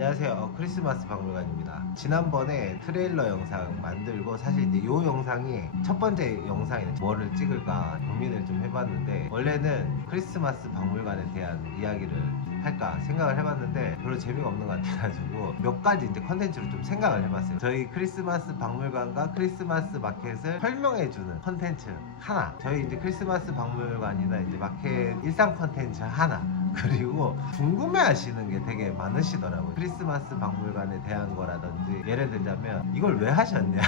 안녕하세요. 크리스마스 박물관입니다. 지난번에 트레일러 영상 만들고 사실 이제 이 영상이 첫 번째 영상인데 뭐를 찍을까 고민을 좀 해봤는데, 원래는 크리스마스 박물관에 대한 이야기를 할까 생각을 해봤는데 별로 재미가 없는 것 같아가지고 몇 가지 이제 컨텐츠로 좀 생각을 해봤어요. 저희 크리스마스 박물관과 크리스마스 마켓을 설명해주는 컨텐츠 하나, 저희 이제 크리스마스 박물관이나 이제 마켓 일상 컨텐츠 하나, 그리고 궁금해하시는 게 되게 많으시더라고요. 크리스마스 박물관에 대한 거라든지, 예를 들자면 이걸 왜 하셨냐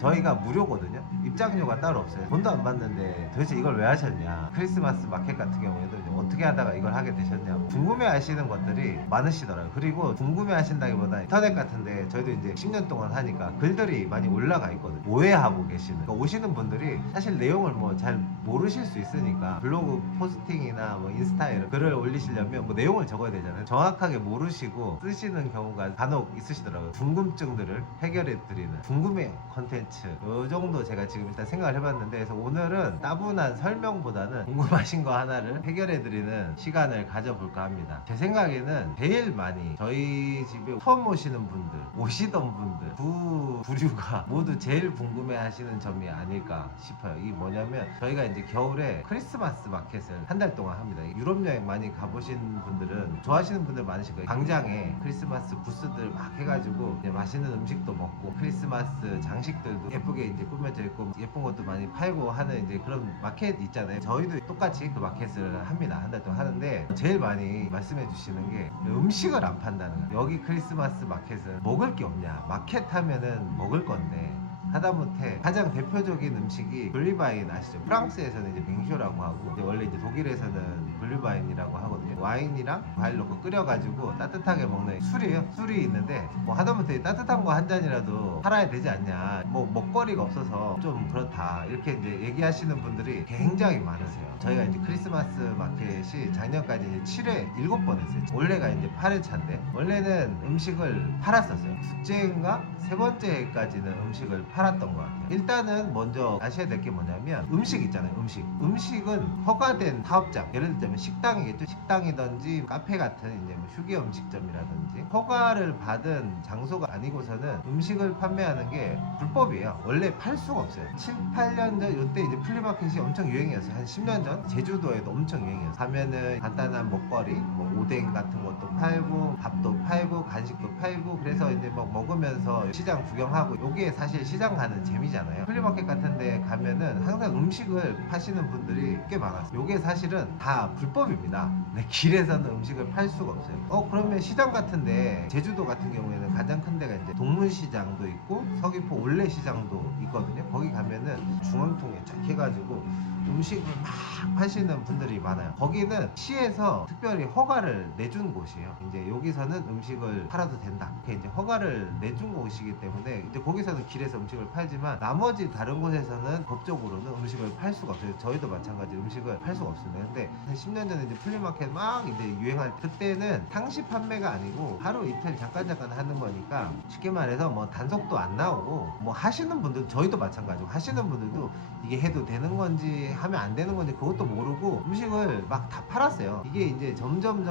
저희가 무료거든요. 입장료가 따로 없어요. 돈도 안 받는데 도대체 이걸 왜 하셨냐. 크리스마스 마켓 같은 경우에도 이제 어떻게 하다가 이걸 하게 되셨냐 궁금해 하시는 것들이 많으시더라고요. 그리고 궁금해 하신다기보다 인터넷 같은데 저희도 이제 10년 동안 하니까 글들이 많이 올라가 있거든요. 오해하고 계시는, 그러니까 오시는 분들이 사실 내용을 뭐 잘 모르실 수 있으니까 블로그 포스팅이나 뭐 인스타에 글을 올리시려면 뭐 내용을 적어야 되잖아요. 정확하게 모르시고 쓰시는 경우가 간혹 있으시더라고요. 궁금증들을 해결해 드리는 궁금해 컨텐츠, 요 정도 제가 지금 일단 생각을 해봤는데, 그래서 오늘은 따분한 설명보다는 궁금하신 거 하나를 해결해 드리는 시간을 가져볼까 합니다. 제 생각에는 제일 많이 저희 집에 처음 오시는 분들, 오시던 분들 두 부류가 모두 제일 궁금해 하시는 점이 아닐까 싶어요. 이게 뭐냐면, 저희가 이제 겨울에 크리스마스 마켓을 한 달 동안 합니다. 유럽 여행 많이 가보신 분들은 좋아하시는 분들 많으실 거예요. 광장에 크리스마스 부스들 막 해가지고 이제 맛있는 음식도 먹고 크리스마스 장식들도 예쁘게 이제 꾸며져 있고 예쁜 것도 많이 팔고 하는 이제 그런 마켓 있잖아요. 저희도 똑같이 그 마켓을 합니다. 한 달 동안 하는데, 제일 많이 말씀해 주시는 게 음식을 안 판다는 거예요. 여기 크리스마스 마켓은 먹을 게 없냐, 마켓 하면은 먹을 건데. 하다못해 가장 대표적인 음식이 블리바인 아시죠? 프랑스에서는 이제 맹쇼라고 하고, 이제 원래 이제 독일에서는 블리바인이라고 하거든요. 와인이랑 과일 넣고 끓여가지고 따뜻하게 먹는 술이에요. 술이 있는데 뭐 하다못해 따뜻한 거 한 잔이라도 팔아야 되지 않냐, 뭐 먹거리가 없어서 좀 그렇다, 이렇게 이제 얘기하시는 분들이 굉장히 많으세요. 저희가 이제 크리스마스 마켓이 작년까지 이제 7회 7번 했어요. 원래가 이제 8회 차인데, 원래는 음식을 팔았었어요. 숙제인가 세 번째 해까지는 음식을 팔았던 것 같아요. 일단은 먼저 아셔야 될 게 뭐냐면, 음식 있잖아요. 음식은 허가된 사업장, 예를 들자면 식당이겠죠. 식당이든지 카페 같은 이제 뭐 휴게 음식점이라든지 허가를 받은 장소가 아니고서는 음식을 판매하는 게 불법이에요. 원래 팔 수가 없어요. 7, 8년 전 이때 이제 플리마켓이 엄청 유행이었어요. 한 10년 전 제주도에도 엄청 유행이었어요. 가면은 간단한 먹거리, 뭐 오뎅 같은 것도 팔고 밥도 팔고 간식도 팔고, 그래서 이제 막 먹으면서 시장 구경하고, 요게 사실 시장 가는 재미잖아요. 플리마켓 같은 데 가면은 항상 음식을 파시는 분들이 꽤 많았어요. 요게 사실은 다 불법입니다. 네, 길에서는 음식을 팔 수가 없어요. 그러면 시장 같은데, 제주도 같은 경우에는 가장 큰 데가 이제 동문시장도 있고 서귀포 올레시장도 있거든요. 거기 가면은 중앙통에 쫙 해가지고 음식을 막 파시는 분들이 많아요. 거기는 시에서 특별히 허가를 내준 곳이에요. 이제 여기서는 음식을 팔아도 된다, 이렇게 이제 허가를 내준 곳이기 때문에 이제 거기서는 길에서 음식을 팔지만, 나머지 다른 곳에서는 법적으로는 음식을 팔 수가 없어요. 저희도 마찬가지 음식을 팔 수가 없습니다. 근데 한 10년 전에 이제 플리마켓 막 이제 유행할 때, 그때는 상시 판매가 아니고 하루 이틀 잠깐 하는 거니까, 쉽게 말해서 뭐 단속도 안 나오고, 뭐 하시는 분들, 저희도 마찬가지고 하시는 분들도 이게 해도 되는 건지 하면 안 되는 건지 그것도 모르고 음식을 막 다 팔았어요. 이게 이제 점점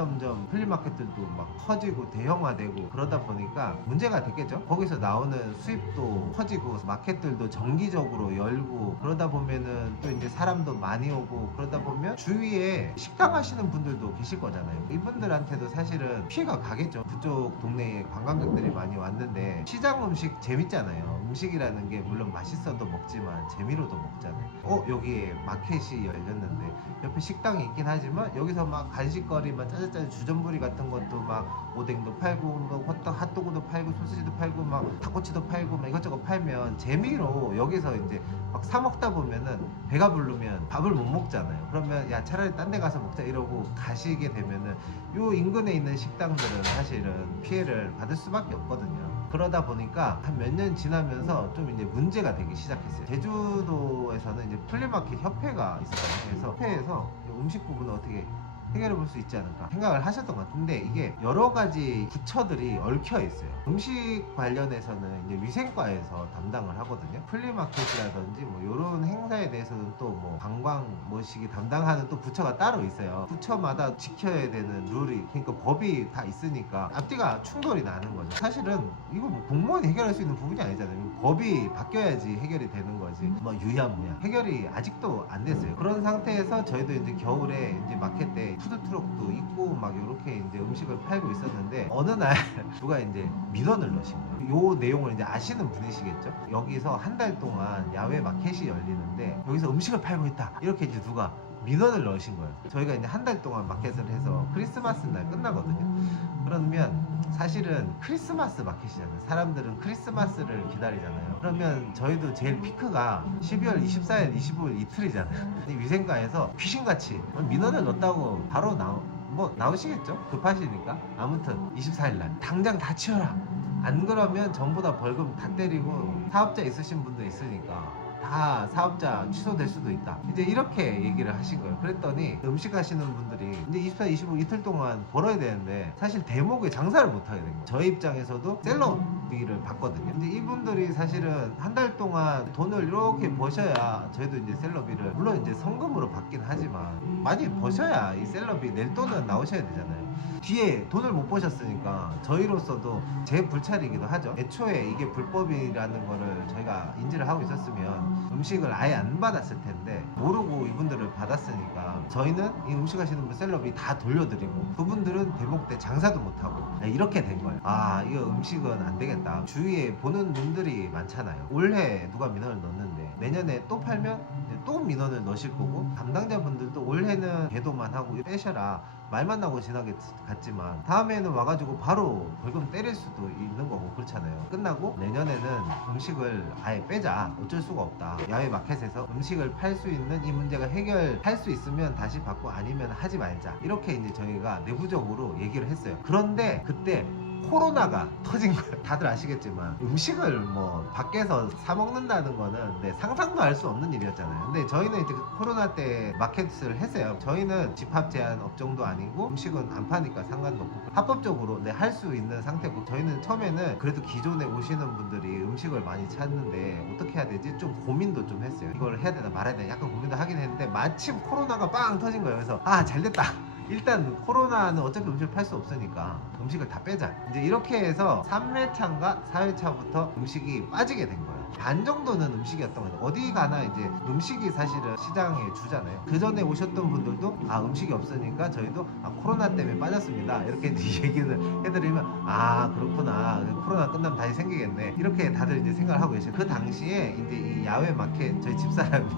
플리마켓들도 막 커지고 대형화되고 그러다 보니까 문제가 됐겠죠. 거기서 나오는 수입도 커지고 마켓들도 정기적으로 열고, 그러다 보면은 또 이제 사람도 많이 오고, 그러다 보면 주위에 식당 하시는 분들도 계실 거잖아요. 이분들한테도 사실은 피해가 가겠죠. 그쪽 동네에 관광객들이 많이 왔는데, 시장 음식 재밌잖아요. 음식이라는 게 물론 맛있어도 먹지만 재미로도 먹잖아요. 여기에 마켓이 열렸는데 옆에 식당이 있긴 하지만, 여기서 막 간식거리 막 짜잘짜잘 주전부리 같은 것도 막 오뎅도 팔고 뭐 핫도그도 팔고 소시지도 팔고 막 닭꼬치도 팔고 막 이것저것 팔면, 재미로 여기서 이제 막 사 먹다 보면은 배가 부르면 밥을 못 먹잖아요. 그러면 야, 차라리 딴 데 가서 먹자 이러고 가시게 되면은 요 인근에 있는 식당들은 사실은 피해를 받을 수밖에 없거든요. 그러다 보니까 한 몇 년 지나면서 좀 이제 문제가 되기 시작했어요. 제주도에서는 이제 플리마켓 협회가 있었거든요. 그래서 협회에서 음식 부분을 어떻게 해결해 볼 수 있지 않을까 생각을 하셨던 것 같은데, 이게 여러 가지 부처들이 얽혀 있어요. 음식 관련해서는 이제 위생과에서 담당을 하거든요. 플리마켓이라든지 뭐 이런 행사에 대해서는 또 뭐 관광 뭐시기 담당하는 또 부처가 따로 있어요. 부처마다 지켜야 되는 룰이, 그러니까 법이 다 있으니까 앞뒤가 충돌이 나는 거죠. 사실은 이거 뭐 공무원이 해결할 수 있는 부분이 아니잖아요. 법이 바뀌어야지 해결이 되는 거지. 뭐 유야무야 해결이 아직도 안 됐어요. 그런 상태에서 저희도 이제 겨울에 이제 마켓 때 푸드트럭도 있고 막 이렇게 이제 음식을 팔고 있었는데, 어느 날 누가 이제 민원을 넣으신 거예요. 요 내용을 이제 아시는 분이시겠죠? 여기서 한 달 동안 야외 마켓이 열리는데 여기서 음식을 팔고 있다, 이렇게 이제 누가 민원을 넣으신 거예요. 저희가 이제 한 달 동안 마켓을 해서 크리스마스 날 끝나거든요. 그러면 사실은 크리스마스 마켓이잖아요. 사람들은 크리스마스를 기다리잖아요. 그러면 저희도 제일 피크가 12월 24일, 25일 이틀이잖아요. 위생과에서 귀신같이 민원을 넣었다고 바로 나오시겠죠? 급하시니까. 아무튼 24일 날 당장 다 치워라. 안 그러면 전부 다 벌금 다 때리고, 사업자 있으신 분도 있으니까 다 사업자 취소될 수도 있다, 이제 이렇게 얘기를 하신 거예요. 그랬더니 음식 하시는 분들이 이제 24, 25 이틀 동안 벌어야 되는데 사실 대목에 장사를 못 하게 된 거예요. 저희 입장에서도 셀러비를 받거든요. 근데 이분들이 사실은 한 달 동안 돈을 이렇게 버셔야, 저희도 이제 셀러비를 물론 이제 성금으로 받긴 하지만 많이 버셔야 이 셀러비 낼 돈은 나오셔야 되잖아요. 뒤에 돈을 못 버셨으니까 저희로서도 제 불찰이기도 하죠. 애초에 이게 불법이라는 거를 저희가 인지를 하고 있었으면 음식을 아예 안 받았을 텐데, 모르고 이분들을 받았으니까 저희는 이 음식 하시는 분 셀럽이 다 돌려드리고, 그분들은 대목 때 장사도 못하고 이렇게 된 거예요. 아, 이거 음식은 안 되겠다. 주위에 보는 분들이 많잖아요. 올해 누가 민원을 넣었는데 내년에 또 팔면 이제 또 민원을 넣으실 거고, 담당자분들도 올해는 계도만 하고 빼셔라 말만 나고 지나갔지만 다음에는 와가지고 바로 벌금 때릴 수도 있는 거고 그렇잖아요. 끝나고 내년에는 음식을 아예 빼자, 어쩔 수가 없다, 야외 마켓에서 음식을 팔 수 있는 이 문제가 해결할 수 있으면 다시 받고 아니면 하지 말자, 이렇게 이제 저희가 내부적으로 얘기를 했어요. 그런데 그때 코로나가 터진 거예요. 다들 아시겠지만 음식을 뭐 밖에서 사 먹는다는 거는 상상도 할 수 없는 일이었잖아요. 근데 저희는 이제 코로나 때 마켓을 했어요. 저희는 집합 제한 업종도 아니고 음식은 안 파니까 상관도 없고 합법적으로 할 수 있는 상태고, 저희는 처음에는 그래도 기존에 오시는 분들이 음식을 많이 찾는데 어떻게 해야 되지 좀 고민도 좀 했어요. 이걸 해야 되나 말아야 되나 약간 고민도 하긴 했는데, 마침 코로나가 빵 터진 거예요. 그래서 잘됐다, 일단 코로나는 어차피 음식을 팔 수 없으니까 음식을 다 빼자, 이제 이렇게 해서 3회차인가 4회차부터 음식이 빠지게 된 거예요. 반 정도는 음식이었던 거죠. 어디 가나 이제 음식이 사실은 시장의 주잖아요. 그 전에 오셨던 분들도 음식이 없으니까 저희도 코로나 때문에 빠졌습니다, 이렇게 이제 얘기를 해드리면 그렇구나, 코로나 끝나면 다시 생기겠네, 이렇게 다들 이제 생각을 하고 계세요. 그 당시에 이제 이 야외 마켓, 저희 집사람이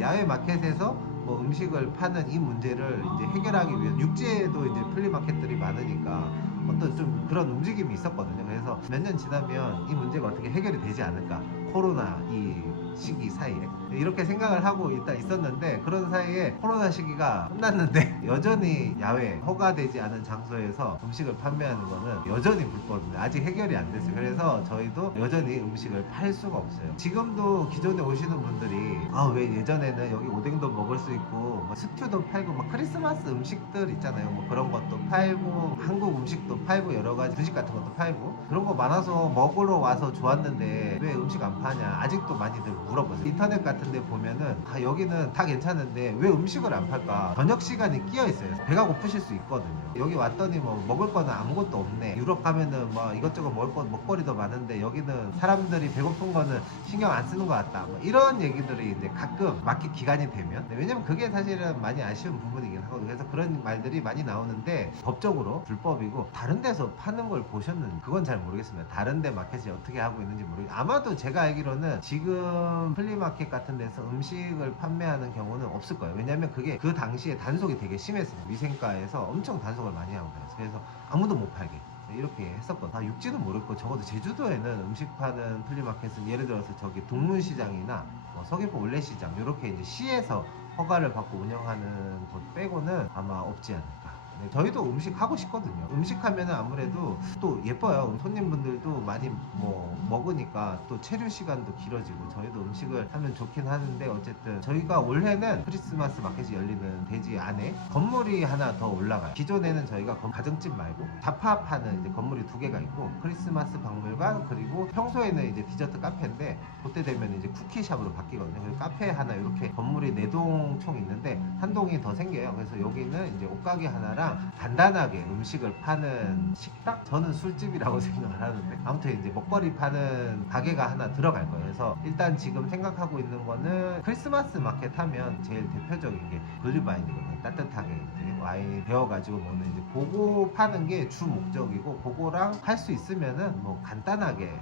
야외 마켓에서 뭐 음식을 파는 이 문제를 이제 해결하기 위해, 육지에도 이제 플리마켓들이 많으니까 어떤 좀 그런 움직임이 있었거든요. 그래서 몇 년 지나면 이 문제가 어떻게 해결이 되지 않을까, 코로나 이 시기 사이에 이렇게 생각을 하고 일단 있었는데, 그런 사이에 코로나 시기가 끝났는데 여전히 야외 허가되지 않은 장소에서 음식을 판매하는 거는 여전히 불법입니다. 아직 해결이 안 됐어요. 그래서 저희도 여전히 음식을 팔 수가 없어요. 지금도 기존에 오시는 분들이 왜 예전에는 여기 오뎅도 먹을 수 있고 뭐 스튜도 팔고 막 크리스마스 음식들 있잖아요, 뭐 그런 것도 팔고 한국 음식도 팔고 여러 가지 주식 같은 것도 팔고 그런 거 많아서 먹으러 와서 좋았는데 왜 음식 안 파냐 아직도 많이들 물어보세요. 인터넷 같은 데 보면은 여기는 다 괜찮은데 왜 음식을 안 팔까, 저녁 시간이 끼어 있어요. 배가 고프실 수 있거든요. 여기 왔더니 뭐 먹을 거는 아무것도 없네, 유럽 가면은 뭐 이것저것 먹거리도 많은데 여기는 사람들이 배고픈 거는 신경 안 쓰는 것 같다, 뭐 이런 얘기들이 이제 가끔 마켓 기간이 되면, 왜냐면 그게 사실은 많이 아쉬운 부분이긴 하거든요. 그래서 그런 말들이 많이 나오는데 법적으로 불법이고, 다른 데서 파는 걸 보셨는지 그건 잘 모르겠습니다. 다른 데 마켓이 어떻게 하고 있는지 모르겠어요. 아마도 제가 알기로는 지금 플리마켓 같은 데서 음식을 판매하는 경우는 없을 거예요. 왜냐면 그게 그 당시에 단속이 되게 심했어요. 위생과에서 엄청 단속을 많이 하고 그래서 아무도 못 팔게 이렇게 했었거든. 육지는 모르겠고 적어도 제주도에는 음식 파는 플리마켓은 예를 들어서 저기 동문시장이나 뭐 서귀포 올레시장 이렇게 이제 시에서 허가를 받고 운영하는 곳 빼고는 아마 없지 않을까 네, 저희도 음식 하고 싶거든요. 음식 하면은 아무래도 또 예뻐요. 손님분들도 많이 뭐 먹으니까 또 체류 시간도 길어지고 저희도 음식을 하면 좋긴 하는데 어쨌든 저희가 올해는 크리스마스 마켓이 열리는 대지 안에 건물이 하나 더 올라가요. 기존에는 저희가 가정집 말고 잡화파는 이제 건물이 2개가 있고 크리스마스 박물관 그리고 평소에는 이제 디저트 카페인데 그때 되면 이제 쿠키샵으로 바뀌거든요. 그래서 카페 하나 이렇게 건물이 4동 총 있는데 한 동이 더 생겨요. 그래서 여기는 이제 옷가게 하나랑 간단하게 음식을 파는 식당? 저는 술집이라고 생각을 하는데 아무튼 이제 먹거리 파는 가게가 하나 들어갈 거예요. 그래서 일단 지금 생각하고 있는 거는 크리스마스 마켓 하면 제일 대표적인 게 글리바인이거든요. 따뜻하게 이제 와인 데워가지고 먹는 이제 그거 파는 게 주 목적이고 그거랑 할 수 있으면은 뭐 간단하게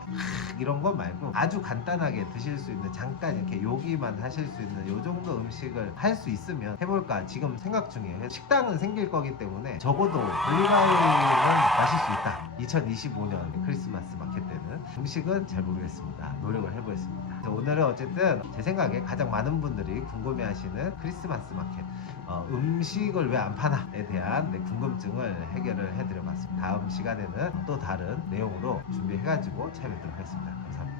이런 거 말고 아주 간단하게 드실 수 있는 잠깐 이렇게 요기만 하실 수 있는 요 정도 음식을 할 수 있으면 해볼까 지금 생각 중이에요. 식당은 생길 거기 때문에 적어도 블리바이는 마실 수 있다. 2025년 크리스마스 마켓 때는 음식은 잘 모르겠습니다. 노력을 해보겠습니다. 그래서 오늘은 어쨌든 제 생각에 가장 많은 분들이 궁금해하시는 크리스마스 마켓 음식을 왜 안 파나에 대한 궁금증을 해결을 해드려봤습니다. 다음 시간에는 또 다른 내용으로 준비해가지고 찾아뵙도록 하겠습니다. 감사합니다.